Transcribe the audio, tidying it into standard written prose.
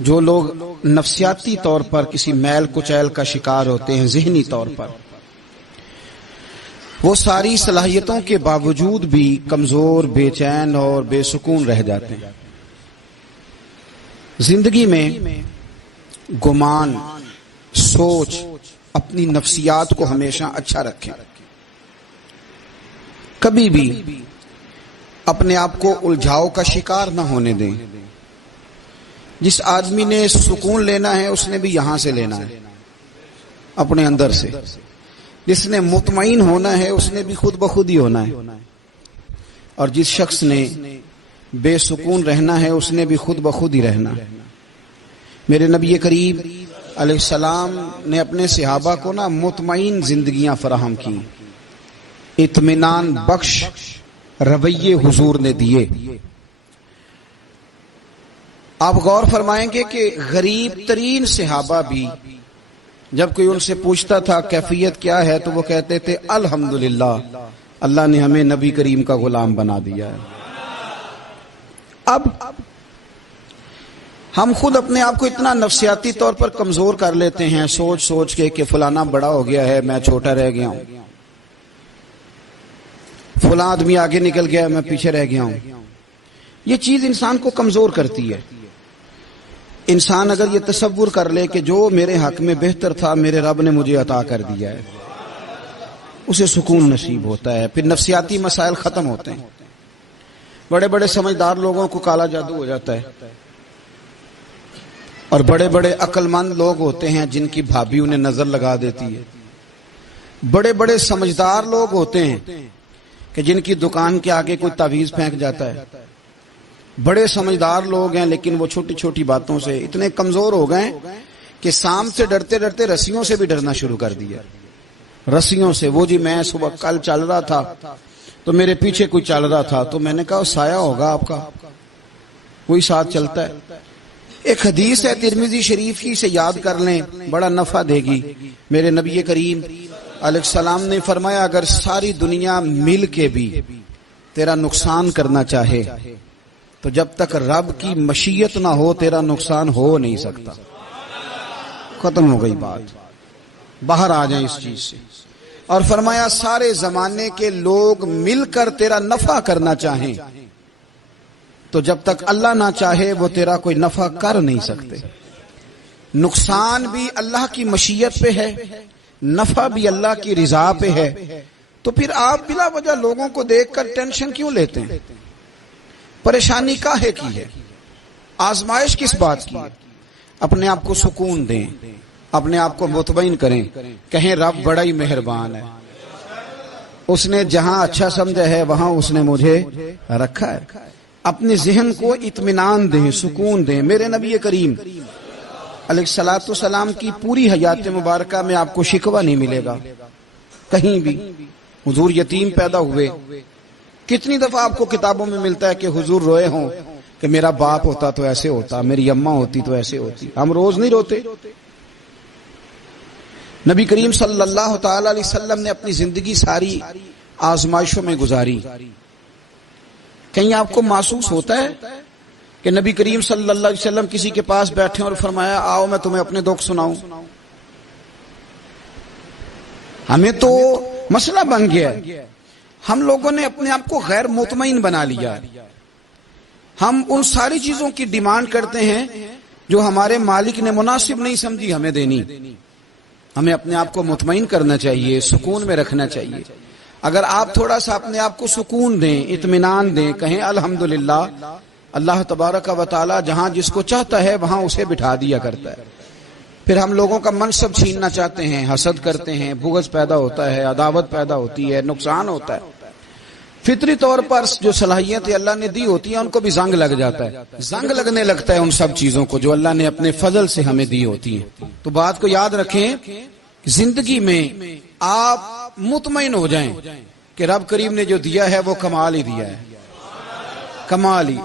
جو لوگ نفسیاتی طور پر کسی میل کچیل کا شکار ہوتے ہیں، ذہنی طور پر، وہ ساری صلاحیتوں کے باوجود بھی کمزور، بے چین اور بے سکون رہ جاتے ہیں۔ زندگی میں گمان، سوچ، اپنی نفسیات کو ہمیشہ اچھا رکھیں۔ کبھی بھی اپنے آپ کو الجھاؤ کا شکار نہ ہونے دیں۔ جس آدمی نے سکون لینا ہے اس نے بھی یہاں سے لینا ہے، اپنے اندر سے۔ جس نے مطمئن ہونا ہے اس نے بھی خود بخود ہی ہونا ہے، اور جس شخص نے بے سکون رہنا ہے اس نے بھی خود بخود ہی رہنا ہے۔ میرے نبی کریم علیہ السلام نے اپنے صحابہ کو مطمئن زندگیاں فراہم کی، اطمینان بخش رویے حضور نے دیے۔ آپ غور فرمائیں گے کہ غریب ترین صحابہ بھی جب کوئی ان سے پوچھتا تھا کیفیت کیا ہے تو وہ کہتے تھے الحمدللہ، اللہ نے ہمیں نبی کریم کا غلام بنا دیا ہے۔ اب ہم خود اپنے آپ کو اتنا نفسیاتی طور پر کمزور کر لیتے ہیں، سوچ سوچ کے کہ فلانا بڑا ہو گیا ہے، میں چھوٹا رہ گیا ہوں، فلاں آدمی آگے نکل گیا ہے، میں پیچھے رہ گیا ہوں۔ یہ چیز انسان کو کمزور کرتی ہے۔ انسان اگر یہ تصور کر لے کہ جو میرے حق میں بہتر تھا میرے رب نے مجھے عطا کر دیا ہے، اسے سکون نصیب ہوتا ہے، پھر نفسیاتی مسائل ختم ہوتے ہیں۔ بڑے بڑے سمجھدار لوگوں کو کالا جادو ہو جاتا ہے، اور بڑے بڑے عقل مند لوگ ہوتے ہیں جن کی بھابھی انہیں نظر لگا دیتی ہے۔ بڑے بڑے سمجھدار لوگ ہوتے ہیں کہ جن کی دکان کے آگے کوئی تعویذ پھینک جاتا ہے۔ بڑے سمجھدار لوگ ہیں لیکن وہ چھوٹی چھوٹی باتوں سے اتنے کمزور ہو گئے کہ سانپ سے ڈرتے ڈرتے رسیوں سے بھی ڈرنا شروع کر دیا۔ رسیوں سے، وہ جی میں صبح کل چل رہا تھا تو میرے پیچھے کوئی چل رہا تھا تو میں نے کہا سایہ ہوگا آپ کا، وہی ساتھ چلتا ہے۔ ایک حدیث ہے ترمذی شریف کی، سے یاد کر لیں، بڑا نفع دے گی۔ میرے نبی کریم علیہ السلام نے فرمایا اگر ساری دنیا مل کے بھی تیرا نقصان کرنا چاہے تو جب تک رب کی مشیت نہ ہو تیرا نقصان ہو نہیں سکتا۔ ختم ہو گئی بات، باہر آ جائیں اس چیز سے۔ اور فرمایا سارے زمانے کے لوگ مل کر تیرا نفع کرنا چاہیں تو جب تک اللہ نہ چاہے وہ تیرا کوئی نفع کر نہیں سکتے۔ نقصان بھی اللہ کی مشیت پہ ہے، نفع بھی اللہ کی رضا پہ ہے، تو پھر آپ بلا وجہ لوگوں کو دیکھ کر ٹینشن کیوں لیتے ہیں؟ پریشانی کاہے کی ہے؟ آزمائش کس بات کی ہے؟ اپنے آپ کو سکون دیں، اپنے آپ کو مطمئن کریں، کہیں رب بڑا ہی مہربان ہے، اس نے جہاں اچھا سمجھا ہے وہاں اس نے مجھے رکھا ہے۔ اپنے ذہن کو اطمینان دیں، سکون دیں۔ میرے نبی کریم علیہ الصلوۃ والسلام کی پوری حیات مبارکہ میں آپ کو شکوہ نہیں ملے گا کہیں بھی۔ حضور یتیم پیدا ہوئے، کتنی دفعہ آپ کو کتابوں میں ملتا ہے کہ حضور روئے ہوں کہ میرا باپ ہوتا تو ایسے ہوتا، میری اماں ہوتی تو ایسے ہوتی۔ ہم روز نہیں روتے؟ نبی کریم صلی اللہ تعالی علیہ وسلم نے اپنی زندگی ساری آزمائشوں میں گزاری۔ کہیں آپ کو محسوس ہوتا ہے کہ نبی کریم صلی اللہ علیہ وسلم کسی کے پاس بیٹھے اور فرمایا آؤ میں تمہیں اپنے دکھ سناؤں؟ ہمیں تو مسئلہ بن گیا ہے، ہم لوگوں نے اپنے آپ کو غیر مطمئن بنا لیا۔ ہم ان ساری چیزوں کی ڈیمانڈ کرتے ہیں جو ہمارے مالک نے مناسب نہیں سمجھی ہمیں دینی۔ ہمیں اپنے آپ کو مطمئن کرنا چاہیے، سکون میں رکھنا چاہیے۔ اگر آپ تھوڑا سا اپنے آپ کو سکون دیں، اطمینان دیں، کہیں الحمدللہ، اللہ تبارک و تعالی جہاں جس کو چاہتا ہے وہاں اسے بٹھا دیا کرتا ہے۔ پھر ہم لوگوں کا منصب چھیننا چاہتے ہیں، حسد کرتے ہیں، بغض پیدا ہوتا ہے، عداوت پیدا ہوتی ہے، نقصان ہوتا ہے۔ فطری طور پر جو صلاحیتیں اللہ نے دی ہوتی ہیں ان کو بھی زنگ لگ جاتا ہے، زنگ لگنے لگتا ہے ان سب چیزوں کو جو اللہ نے اپنے فضل سے ہمیں دی ہوتی ہیں۔ تو بات کو یاد رکھیں، زندگی میں آپ مطمئن ہو جائیں کہ رب کریم نے جو دیا ہے وہ کمال ہی دیا ہے، کمال ہی۔